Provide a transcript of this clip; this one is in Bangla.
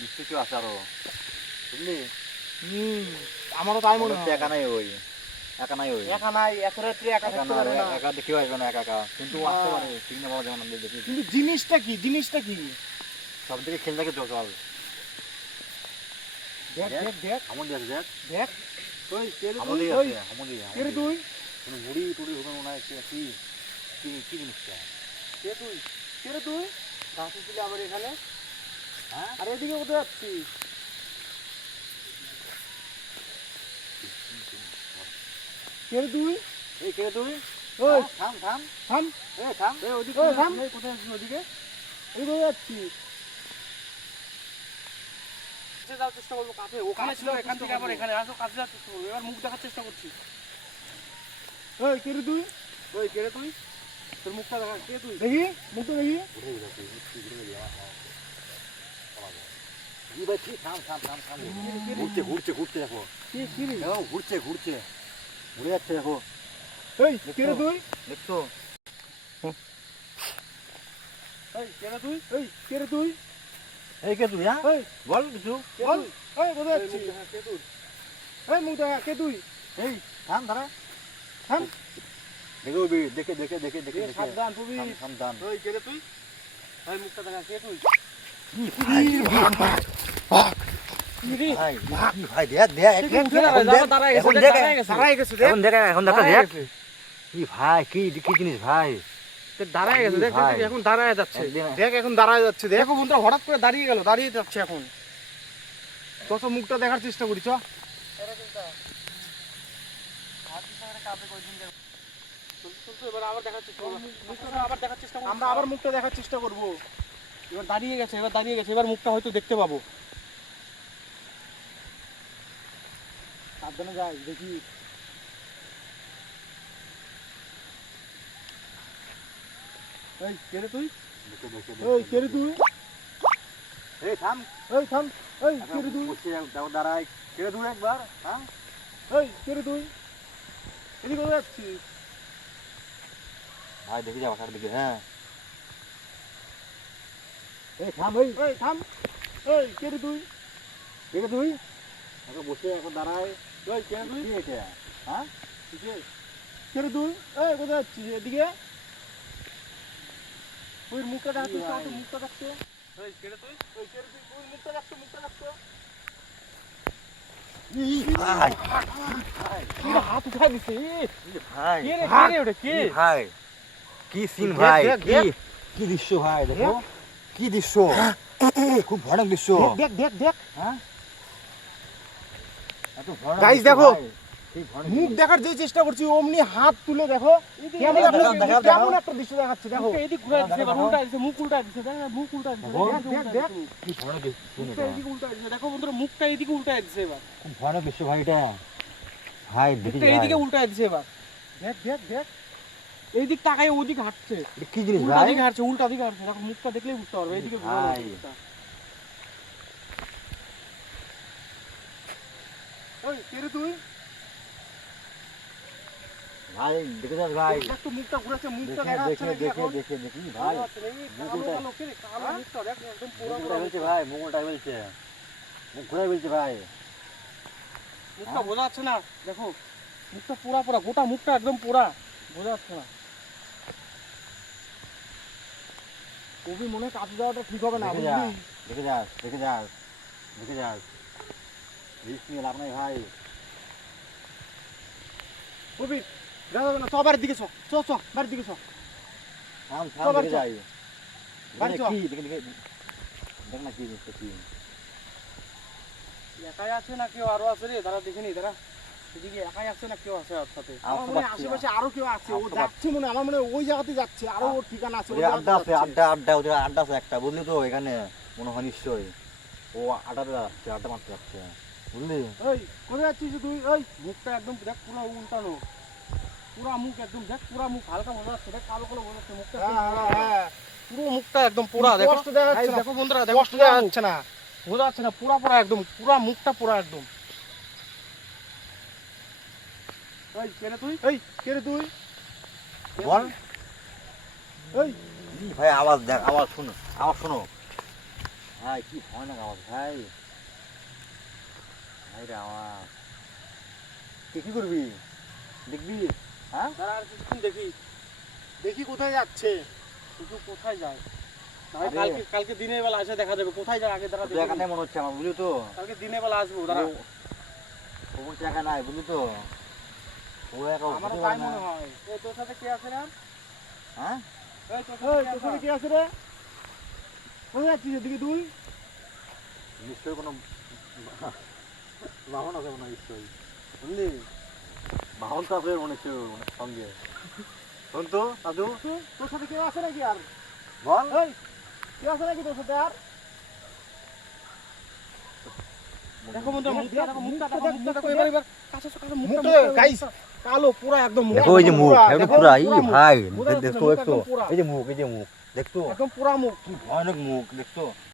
নিশ্চয় কেউ আছে আরো, বুঝলি? আমারও তাই মনে হয়। একা নাই ওই, একা নাই ওই, একা নাই, এত রাত্রে একা একা থাকতে না, পারে না। একা কেউ আসবে না, একা একা কিন্তু আসতে পারে, ঠিক না বলা যাবে না, দেখি কিন্তু জিনিসটা কি, জিনিসটা কি? সব থেকে খেল থাকে, চল চল দেখ দেখ দেখ আমন দেখ দেখ দেখ। ওই কে রে আমন তুই? দিকে ওই আছে, আমন দিকে, কে রে তুই? কোনো মুড়ি টুড়ি হবে মনে হয়, কি কি কি জিনিসটা? কে তুই? কে রে তুই? গাছে ছিলে আবার এখানে? হ্যাঁ আর এদিকে কোথায় যাচ্ছিস? কে রে তুই? এই কে তুই? ওই থাম থাম থাম। এই থাম, এই ওদিকে ওই কোথায় থাম। যাচ্ছিস? এই কোথায় যাচ্ছিস ওদিকে? এই কোথায় যাচ্ছিস? কাছে যাওয়ার চেষ্টা করবো, কাছে। ওখানে ছিল, এখান থেকে আবার এখানে আসো, কাছে যাওয়ার চেষ্টা করবো। এবার মুখ দেখার চেষ্টা করছি। ওই কে রে তুই? ওই কে রে তুই? তোর মুখটা দেখা, কে তুই? দেখি মুখটা দেখি। ঘুরে গেছে, ঘুরে গেছে, এই ভাই ঠিক, থাম থাম থাম থাম, ঘুরছে ঘুরছে ঘুরছে, দেখো কি কি রে? দেখো ঘুরছে ঘুরছে, ঘুরে যাচ্ছে, দেখো এই কে রে তুই? দেখছো? এই কে রে তুই? এই কে রে তুই? এই কে তুই? হ্যাঁ এই বল কিছু, বল। এই কোথায় যাচ্ছিস? কে তুই? এই মুখ দেখা, কে তুই? এই থাম দাঁড়া, থাম। দেখো দেখে দেখে দেখে দেখে দেখে সাবধান তুমি। সাবধান। ওই কে রে তুই? এই মুখটা দেখা, কে তুই? ভাই কি রে? ভাই কি ভাই, দেখ দেখ এখন দেখ, দাঁড়ায় গেছে, এখন দেখ, দেখ, দাঁড়ায় গেছে, দেখ। এখন দেখ, এখন দেখা দাঁড়ায় দেখ গেছে। কি ভাই, কি কি জিনিস ভাই, দাঁড়ায় গেছে, দেখ ভাই। দেখ, এখন দাঁড়ায় যাচ্ছে। একদিন- দেখ এখন দাঁড়ায় যাচ্ছে, দেখো বন্ধুরা, হঠাৎ করে দাঁড়িয়ে গেল, দাঁড়িয়ে যাচ্ছে এখন। তো মুখটা দেখার চেষ্টা করি, চ। আমরা আবার মুখটা দেখার চেষ্টা করবো। এবার দাঁড়িয়ে গেছে, এবার দাঁড়িয়ে গেছে, এবার মুখটা হয়তো দেখতে পাবো। সাবধানে যাই, দেখি। এই কে রে তুই? দেখে দেখে এই কে রে তুই? এই থাম, এই থাম। এই কে রে তুই? বসে দেখো দাঁড়াই, কে তুই একবার, হ্যাঁ এই কে রে তুই? এদিকে কোথায় যাচ্ছিস? ভাই দেখে যাও, সার দিকে, হ্যাঁ এই থাম, এই থাম। এই কে রে তুই? কে তুই? এখন বসে এখন দাঁড়াই, এই কে রে তুই? কি এটা, হ্যাঁ কে রে তুই? এই কোথায় যাচ্ছিস? এদিকে। তুই মুখটা দেখ, তুই ভাই। মুখটা দেখতে। এই কে রে তুই? ওই কে রে তুই? তুই মুখটা দেখতে, মুখটা দেখতে। ভাই কি রে, হাত উঠাই দিছে। ভাই কে রে, কে রে ওটা, কে? ভাই কি সিন দেখ, ভাই, দেখ, কি দেখ। কি দৃশ্য ভাই, দেখো কি দৃশ্য, খুব ভয়ানক দৃশ্য, দেখ দেখ দেখ। হ্যাঁ এত ভয়ানক Guys, দৃশ্য দেখো। ভাই, কি ভয়ানক মুখ দৃশ্য। দেখার যে চেষ্টা করছি, অমনি হাত তুলে দেখো। কেমন দেখাও, একটা- দেখাও, কেমন দেখাও। একটা দৃশ্য দেখাচ্ছে, দেখো। এদিক ঘুরাই দিছে, এবার উল্টা দিছে, মুখ উল্টা দিছে, দেখ মুখ উল্টা দিছে, দেখো। দেখ, দেখ, দেখ। কি ভয়ানক দৃশ্য মুখটা এটা। এদিকে উল্টা দিছে, দেখো বন্ধুরা, মুখটা এদিকে উল্টা দিছে এবার, খুব ভয়ানক দৃশ্য ভাই এটা, ভাই দেখি মুখটা এদিকে উল্টা দিছে এবার, দেখ, দেখ, দেখ। এইদিক তাকায় ওদিক হাঁটছে, কি জিনিস উল্টা ভাই, দিকে হাঁটছে, উল্টা দিকে হাঁটছে, দেখো মুখটা দেখলেই বুঝতে পারবে, এইদিকে ঘোরানো ভাই। মুখটা। ওই কে রে তুই? ভাই দেখে যাস ভাই, দেখ তো মুখটা ঘুরাচ্ছে, মুখটা দেখে দেখা যাচ্ছে দেখে নাকি দেখে এখন? দেখে দেখি ভাই, ভালো আছে রে, এই মুখ কালো উল্টা- কালো কে রে, কালো হ্যাঁ? মুখটা দেখ একদম পুরো মুখ পুরো উল্টা বলছে ভাই, মুখ উল্টা বলছে, মুখ ঘুরাই বলছে ভাই, মুখটা বোঝা যাচ্ছে না, দেখো মুখটা পুরা পুরা, গোটা মুখটা একদম পুরা বোঝা যাচ্ছে না। কবি মনে হয় কাজে যাওয়াটা ঠিক হবে না, দেখে যা, বুঝলি? দেখে যাস দেখে যাস দেখে যাস, রিস্ক নিয়ে লাভ নাই ভাই, কবি দেখা যাবে না, চ বাড়ির দিকে চ, চ চ বাড়ির দিকে চ। থাম থাম সবার দেখে চ। যাই, বাড়ি চ। কি দেখে দেখে দেখ না কি জিনিসটা কি, একাই আছে না কেউ আরো আছে রে, দাঁড়া দেখে নি, দাঁড়া এদিকে একাই আছে না কেউ আছে ওর সাথে, আমার মনে হয় আশেপাশে আরো কেউ আছে, ও আশেপাশে। যাচ্ছে মনে হয়, আমার মনে হয় ওই জায়গাতে যাচ্ছে, আরো ওর ঠিকানা আছে, ওই ওদের জায়গাতে আড্ডা আছে, যাচ্ছে। আড্ডা আড্ডা, ওদের আড্ডা আছে একটা, বুঝলি তো, এখানে মনে হয় নিশ্চয়ই ও আড্ডাতে যাচ্ছে, আড্ডা মারতে যাচ্ছে, বুঝলি, এই কোথায় যাচ্ছিস তুই? এই মুখটা একদম দেখ পুরো উল্টানো, পুরা মুখ একদম দেখ, পুরা মুখ হালকা বোঝা যাচ্ছে, দেখ কালো কালো বোঝা যাচ্ছে, মুখটা একদম হ্যাঁ, পুরো, হ্যাঁ, হ্যাঁ। পুরো মুখটা একদম পুরা, দেখো স্পষ্ট দেখা যাচ্ছে এই না, দেখো বন্ধুরা, দেখো স্পষ্ট দেখা যাচ্ছে না। বোঝা যাচ্ছে না, পুরা পুরা একদম, পুরা মুখটা পুরা একদম। এই কে রে তুই? এই কে রে তুই? বল এই ভাই, আওয়াজ দেখ, আওয়াজ শোনো, আওয়াজ শোনো, ভাই কি ভয়ানক আওয়াজ ভাই, ভাই রে আমার, তুই কি করবি, দেখবি? হ্যাঁ দাঁড়া আর কিছুক্ষণ দেখি দেখি কোথায় যাচ্ছে। শুধু কোথায় যায় ভাই, আরে। কালকে কালকে দিনের বেলা এসে দেখা যাবে কোথায় যায় আগে দাঁড়া দেখি। এখানে মনে হচ্ছে আমার, বুঝলি তো? কালকে দিনের বেলা আসবো দাঁড়া। ওর টাকা নাই, বুঝলি তো? ও একা আমারও উঠতে তাই পারে না। মনে হয়। এই তোর সাথে কে আছে রে? হ্যাঁ এই তোর ওই সাথে তোর সাথে কে কি আছে রে? কোথায় যাচ্ছিস এদিকে তুই? নিশ্চয়ই কোনো বাহন আছে মনে হয়, নিশ্চয়ই, বুঝলি? বাহন তো আছে মনে হচ্ছে ওর সঙ্গে। শোন তো দাদু, তোর সাথে কেউ আছে নাকি আর? বল। এই কেউ আছে নাকি তোর সাথে আর? দেখো বন্ধু মুখটা দেখো, মুখটা দেখো, দেখ, মুখটা দেখো, মুখটা এবার এবার কাছে আসো, কাছে মুখটা মুখটা গাইস কালো পুরা একদম মুখ। দেখো ওই যে মুখ, পুরা, একদম দেখো, পুরা, এই পুরা মুখ। ভাই বোঝা যাচ্ছে না, দেখতো মুখ দেখতো, একদম পুরা। এই যে মুখ, এই যে মুখ দেখতো, একদম পুরা মুখ। কি ভয়ানক মুখ দেখতো।